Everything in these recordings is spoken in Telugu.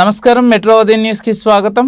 నమస్కారం మెట్రో ఉదయం న్యూస్కి స్వాగతం.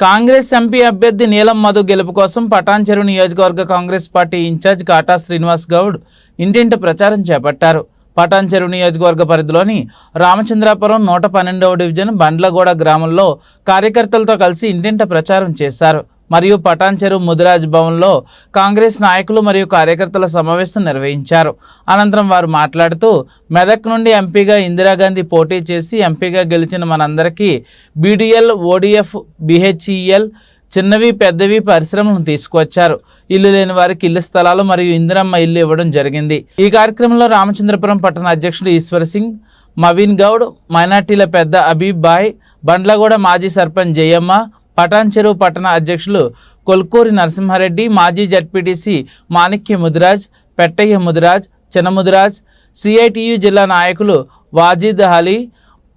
కాంగ్రెస్ ఎంపీ అభ్యర్థి నీలం మధు గెలుపు కోసం పటాన్చెరు నియోజకవర్గ కాంగ్రెస్ పార్టీ ఇన్ఛార్జ్ కాటా శ్రీనివాస్ గౌడ్ ఇంటింటి ప్రచారం చేపట్టారు. పటాన్చెరు నియోజకవర్గ పరిధిలోని రామచంద్రాపురం నూట పన్నెండవ డివిజన్ బండ్లగూడ గ్రామంలో కార్యకర్తలతో కలిసి ఇంటింట ప్రచారం చేశారు. మరియు పటాన్చెరు ముదిరాజ్ భవన్లో కాంగ్రెస్ నాయకులు మరియు కార్యకర్తల సమావేశం నిర్వహించారు. అనంతరం వారు మాట్లాడుతూ మెదక్ నుండి ఎంపీగా ఇందిరాగాంధీ పోటీ చేసి ఎంపీగా గెలిచిన మనందరికీ బీడీఎల్ ఓడిఎఫ్ బిహెచ్ఈఎల్ చిన్నవి పెద్దవి పరిశ్రమలను తీసుకువచ్చారు. ఇల్లు లేని వారికి ఇల్లు స్థలాలు మరియు ఇందిరమ్మ ఇల్లు ఇవ్వడం జరిగింది. ఈ కార్యక్రమంలో రామచంద్రపురం పట్టణ అధ్యక్షుడు ఈశ్వర్ సింగ్ మవీన్ గౌడ్ మైనార్టీల పెద్ద అబీబ్ బాయ్ బండ్లగూడ మాజీ సర్పంచ్ జయమ్మ పటాన్ చెరువు పట్టణ అధ్యక్షులు కొల్కూరి నరసింహారెడ్డి మాజీ జడ్పీటీసీ మాణిక్య ముదిరాజ్ పెట్టయ్య ముదిరాజ్ చిన్నముదిరాజ్ సిఐటియు జిల్లా నాయకులు వాజీద్ అలీ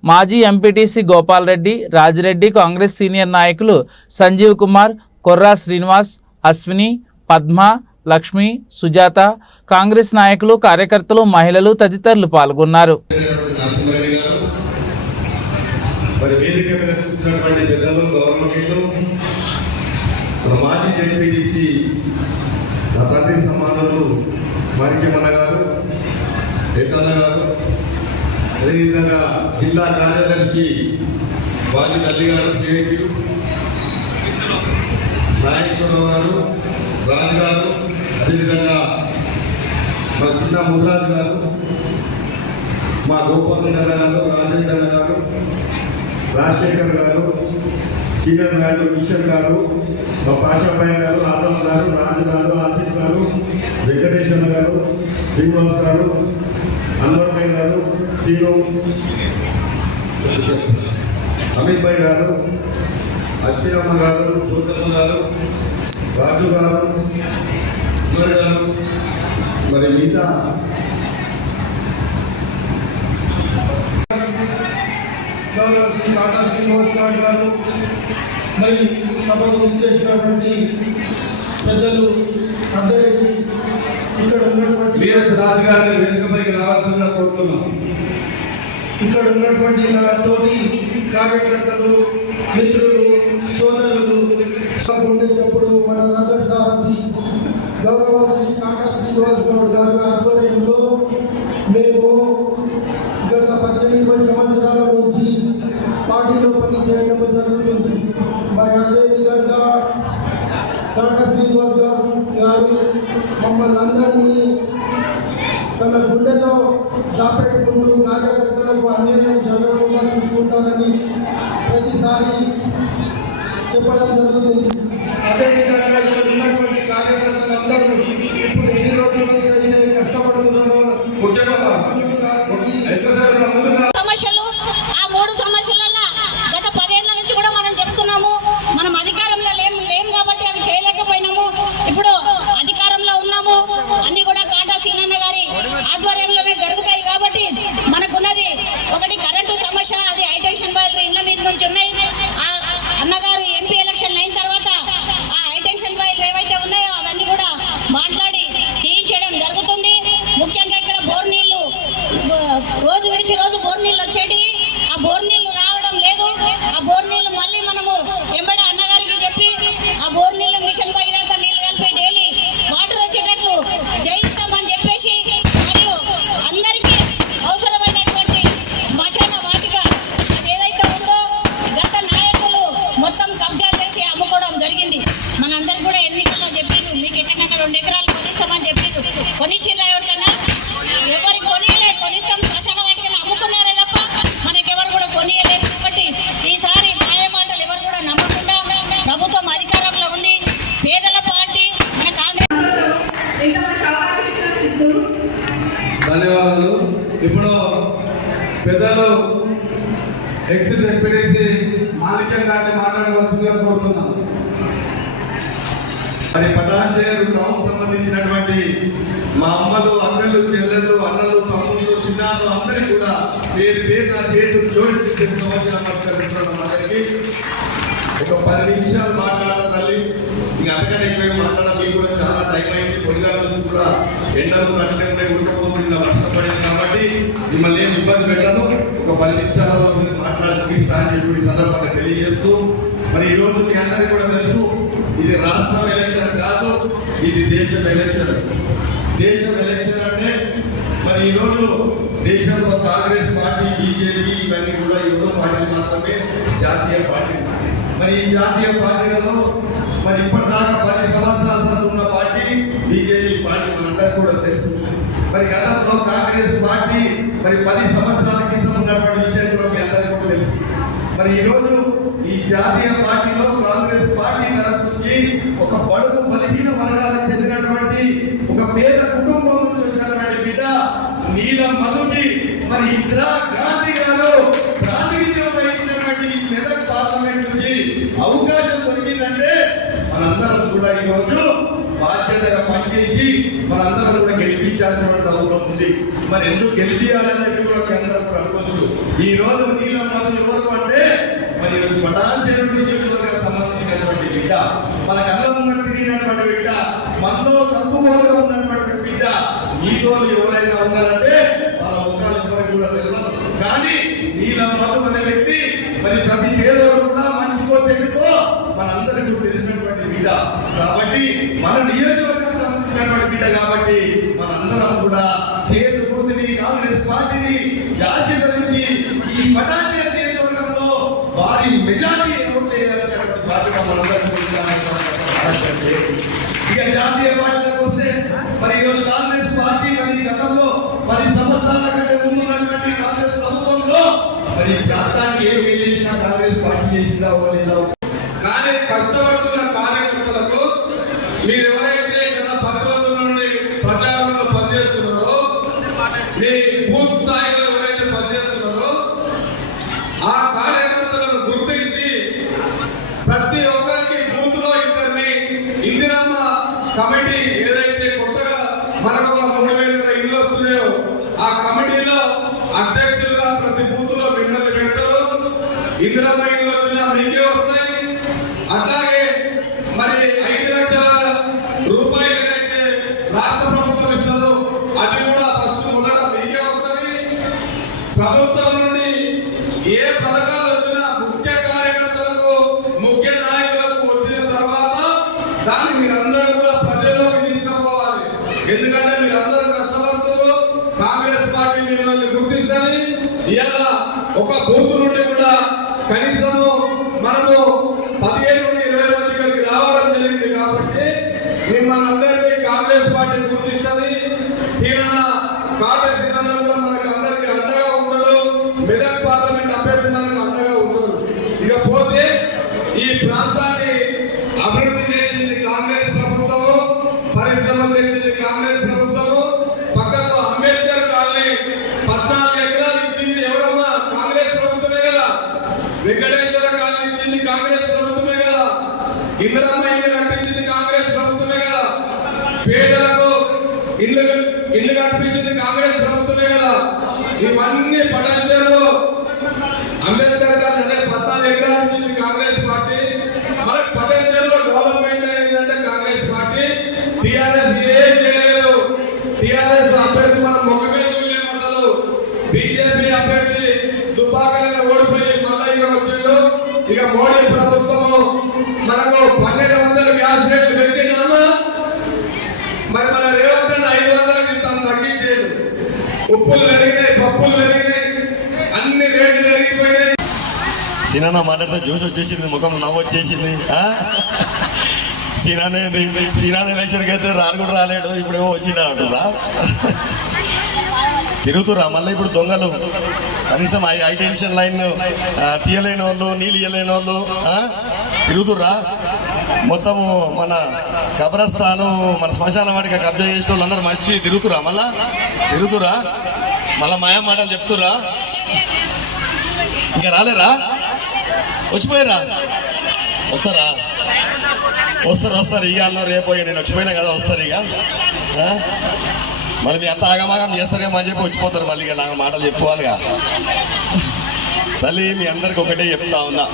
మాజీ ఎంపీటీసీ గోపాల్ రెడ్డి రాజిరెడ్డి కాంగ్రెస్ సీనియర్ నాయకులు సంజీవ్ కుమార్ కొర్రా శ్రీనివాస్ అశ్విని పద్మ లక్ష్మి సుజాత కాంగ్రెస్ నాయకులు కార్యకర్తలు మహిళలు తదితరులు పాల్గొన్నారు. వచ్చినటువంటి పెద్దలు గవర్నమెంట్లు మన మాజీ జడ్పీటీసీ నా తండ్రి సమానులు మణికిమన్న గారు ఎట్లన్న గారు అదేవిధంగా జిల్లా కార్యదర్శి వారి తల్లి గారు సిఐటి నాగేశ్వరరావు గారు రాజు గారు అదేవిధంగా మా చిన్న ముద్రాజు గారు మా గోపాల్ అన్న గారు రాజరెడ్డి అన్న గారు రాజశేఖర్ గారు సీనియర్ నాయకులు కిషన్ గారు మా పాషాబాయి గారు ఆదమ్ గారు రాజు గారు ఆసిఫ్ గారు వెంకటేశ్వర గారు శ్రీనివాస్ గారు అన్వర్భాయ్ గారు శ్రీను అమిత్ భాయ్ గారు అశ్విరమ్మ గారు జ్యోతమ్మ గారు రాజు గారు ఉమర్ గారు మరి మిగతా గౌరవ శ్రీ టాటా శ్రీనివాస్ నాయుడు గారు మరి సభకు ఇచ్చేసినటువంటి పెద్దలు అందరికీ ఇక్కడ ఉన్నటువంటి బిఎస్ రాజు గారిని వేదికపైకి రావాల్సిందిగా కోరుతున్నాం. ఇక్కడ ఉన్నటువంటి నా తోటి కార్యకర్తలు మిత్రులు సోదరులు ఉండే చెప్పుడు మన నగర సారథి గౌరవ శ్రీ టాటా శ్రీనివాస్ గౌడ్ గారి దాపెట్టుకుంటూ కార్యకర్తలకు అన్యాయం జరగకుండా చూసుకుంటారని ప్రతిసారి చెప్పడం జరుగుతుంది. అదేవిధంగా ఇక్కడ ఉన్నటువంటి కార్యకర్తలందరూ ఇప్పుడు ఎన్ని రోజుల నుంచి కష్టపడుతున్నారో ఎక్కువసేపు పెద్దలు ఎక్సిస్ ఎంపీటీసీ మాణిక్యం గారిని మాట్లాడవలసిందిగా కోరుతున్నాం. మరి పటాన్చేరు టౌన్ సంబంధించినటువంటి మా అమ్మలు అక్కలు చెల్లెళ్ళు అన్నలు తమ్ముళ్ళు చిన్నారులు అందరికీ కూడా పేరు పేరు నా చేతులు జోడించి నమస్కరిస్తున్నాం అందరికీ ఒక పది నిమిషాలు మాట్లాడాలి తల్లి. ఇంకా అంతకన్నా ఎక్కువ మాట్లాడడం మీకు కూడా చాలా టైం అయింది. పొడిగాల నుంచి కూడా ఎండలు కట్టుకుంటే ఉడకపోతుంది వర్షం పడింది కాబట్టి మిమ్మల్ని ఏం ఇబ్బంది పెట్టను. ఒక పది నిమిషాలలో మీరు మాట్లాడి ముగిస్తా అని చెప్పి ఈ సందర్భంగా తెలియజేస్తూ మరి ఈ రోజు మీ అందరికీ కూడా తెలుసు ఇది రాష్ట్రం ఎలక్షన్ కాదు ఇది దేశం ఎలక్షన్ దేశం ఎలక్షన్ అంటే మరి ఈరోజు దేశంలో కాంగ్రెస్ పార్టీ బీజేపీ ఇవన్నీ కూడా ఈ రెండు పార్టీలు మాత్రమే జాతీయ పార్టీ. మరి ఈ జాతీయ పార్టీలలో మరి ఇప్పటిదాకా పది సంవత్సరాల సంది ఉన్న పార్టీ బీజేపీ పార్టీ మనందరికీ కూడా తెలుసు. మరి గతంలో కాంగ్రెస్ పార్టీ మరి పది సంవత్సరాల క్రితం ఉన్నటువంటి విషయం కూడా మీ అందరికీ కూడా తెలుసు. మరి ఈరోజు ఈ జాతీయ పార్టీలో కాంగ్రెస్ పార్టీ తరఫు నుంచి ఒక బడుగు బలహీన వర్గాలకు చెందినటువంటి ఒక పేద కుటుంబం నుంచి వచ్చినటువంటి బిడ్డ నీలం మధుకి మరి ఇందిరా గాంధీ గారు ప్రాతినిధ్యం వహించినటువంటి మెదక్ పార్లమెంట్ నుంచి అవకాశం మనందరం కూడా ఈరోజు బాధ్యతగా పనిచేసి మనందరం కూడా గెలిపించాల్సినటువంటి అవసరం ఉంది. మరి ఎందుకు గెలిపించాలనేది కూడా మీ అందరూ అనుకోవచ్చు. ఈ రోజు నీలం మధు ఎవరు అంటే మరి పటాన్చేరు నియోజకవర్గానికి సంబంధించినటువంటి బిడ్డ. మన కళ్ళ ఉన్నట్టు తిరిగినటువంటి బిడ్డ. మనలో తక్కువగా ఉన్నటువంటి బిడ్డ. మీతో ఎవరైనా ఉన్నారంటే వాళ్ళ ముఖాలు ఎవరికి కూడా తెలియదు కానీ నీలం మధు అనే వ్యక్తి మరి ప్రతి పేదలో కూడా మంచికో చెడుకో మనందరికీ కూడా తెలిసినటువంటి బిడ్డ కాబట్టి మన నియోజకవర్గానికి సంబంధించినటువంటి బిడ్డ కాబట్టి మనందరం కూడా చేతి పూర్తిని కాంగ్రెస్ పార్టీని ఆశీర్వదించి ఈ పటాచేరు నియోజకవర్గంలో వారి మెజారిటీ ఓట్లు వేయాల్సినటువంటి బాధ్యత ఇక జాతీయ పార్టీలకు వస్తే మరి ఈరోజు కాంగ్రెస్ పార్టీ మరి గతంలో పది సంవత్సరాల కంటే ముందు ఉన్నటువంటి కాంగ్రెస్ ప్రభుత్వంలో మరి ప్రాంతానికి ఏం వెళ్ళేసినా కాంగ్రెస్ పార్టీ చేసిందా లేదా కానీ కష్టపడుతున్న కార్యకర్తలకు మీరు ఎవరైతే గత పది రోజుల నుండి ప్రచారంలో పనిచేస్తున్నారో మీ బూత్ స్థాయిలో ఎవరైతే పనిచేస్తున్నారో ఆ కార్యకర్తలను గుర్తించి ప్రతి ఒక్కరికి బూత్లో ఇద్దరిని ఇందిరమ్మ కమిటీ ఏదైతే కొత్తగా మనకు ఒక మూడు వేల ఇల్లు వస్తున్నాయో ఆ కమిటీలో అధ్యక్షులుగా ప్రతి బూత్లో మిమ్మల్ని పెడతారు. ఇందిరమ్మ ఇల్లు వచ్చినా మీకే వస్తాయి. అట్లాగే మరి ఐదు లక్షల రూపాయలు ఏదైతే రాష్ట్ర ప్రభుత్వం ఇస్తుందో అది కూడా ఫస్ట్ మొదట మీకే వస్తుంది ప్రభుత్వం నుండి ఏ పథకాలు వచ్చినా ముఖ్య కార్యకర్తలకు ముఖ్య నాయకులకు వచ్చిన తర్వాత దాన్ని మీరందరూ కూడా ప్రజల్లోకి తీసుకుపోవాలి ఎందుకంటే మీరందరూ కష్టపడుతున్నారు కాంగ్రెస్ పార్టీ మిమ్మల్ని గుర్తిస్తుంది ఇవాళ ఒక బూత్ నుండి కూడా కనీసం మనము పదిహేను నుండి ఇరవై మంది ఇక్కడికి రావడం జరిగింది కాబట్టి మిమ్మల్ని అందరికీ కాంగ్రెస్ పార్టీ గుర్తిస్తుంది. సీనన్న కాంగ్రెస్ సీనన్న కూడా మనకి అందరికీ అండగా ఉంటాడు. మెదక్ పార్లమెంట్ అభ్యర్థి మనకు అండగా ఉంటాడు. ఇకపోతే ఈ ప్రాంతాన్ని అభివృద్ధి చేసింది కాంగ్రెస్ ప్రభుత్వము పరిశ్రమలు తెచ్చింది కాంగ్రెస్ ప్రభుత్వము పక్కకు అంబేద్కర్ కాలనీ పద్నాలుగు ఎకరాలు ఇచ్చింది ఎవరమ్మా కాంగ్రెస్ ప్రభుత్వమే కదా వెంకటేశ్వర కాలనీ ఇచ్చింది కాంగ్రెస్ ప్రభుత్వమే కదా ఇందిరమ్మ ఇల్లు కట్టించింది కాంగ్రెస్ ప్రభుత్వమే కదా పేదలకు ఇల్లు ఇల్లు కనిపించింది కాంగ్రెస్ ప్రభుత్వమే కదా. ఇవన్నీ పటాచారులో అంబేద్కర్ గారు అంటే పద్నాలుగు ఎకరాలు ఇచ్చింది కాంగ్రెస్ పార్టీ. మనకు పటాచారులో డెవలప్మెంట్ అయిందంటే కాంగ్రెస్ పార్టీ. టిఆర్ఎస్ ఏం చేయలేదు. టిఆర్ఎస్ అభ్యర్థి మనం ముఖమే చూడలేము అసలు. బీజేపీ అభ్యర్థి ఉప్పులు పెరిగినాయి పప్పులు పెరిగినాయి. అన్ని రేట్లు పెరిగిపోయినాయి. మాట్లాడితే జోష్ వచ్చేసింది ముఖం నవ్వు వచ్చేసింది సినానే సినానే ఎలక్షన్కి అయితే రాను కూడా రాలేడు ఇప్పుడేమో వచ్చిండా అంటున్నా. తిరుగుతురా మళ్ళీ ఇప్పుడు దొంగలు. కనీసం హై టెన్షన్ లైన్ తీయలేని వాళ్ళు నీళ్ళు ఇయ్యలేని వాళ్ళు తిరుగుతురా మొత్తము మన కబ్రస్థానం మన శ్మశాన వాటికి కబ్జా చేసిన వాళ్ళందరూ మంచి తిరుగుతురా మళ్ళా? తిరుగుతురా? మళ్ళా మాయా మాటలు చెప్తురా ఇంకా రాలేరా? వచ్చిపోయారా వస్తారా? వస్తారు వస్తారు. ఇవాళ రేపు నేను వచ్చిపోయినా కదా వస్తారు ఇక. మళ్ళీ మీ అంత ఆగమాగం చేస్తారేమో అని చెప్పి వచ్చిపోతారు మళ్ళీ ఇక నాకు మాటలు చెప్పుకోవాలిగా. తల్లి మీ అందరికి ఒకటే చెప్తా ఉందా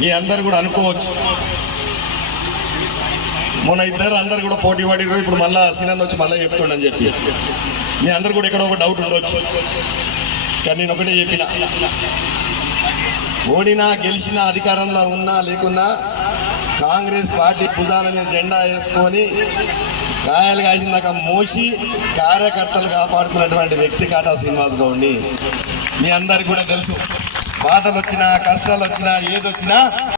మీ అందరు కూడా అనుకోవచ్చు. మొన్న ఇద్దరు అందరు కూడా పోటీ పడిర్రు ఇప్పుడు మళ్ళా సినిమా వచ్చి మళ్ళీ చెప్తుండని చెప్పి. మీ అందరు కూడా ఎక్కడో ఒక డౌట్ ఉండొచ్చు. కానీ నేను ఒకటే చెప్పిన. ఓడినా గెలిచినా అధికారంలో ఉన్నా లేకున్నా కాంగ్రెస్ పార్టీ భుజాల మీద జెండా వేసుకొని గాయాలు కాసిందాక మోసి కార్యకర్తలు కాపాడుతున్నటువంటి వ్యక్తి కాటా శ్రీనివాస్ గౌడ్ని. మీ అందరికి కూడా తెలుసు. బాధలు వచ్చినా కష్టాలు వచ్చినా ఏదొచ్చినా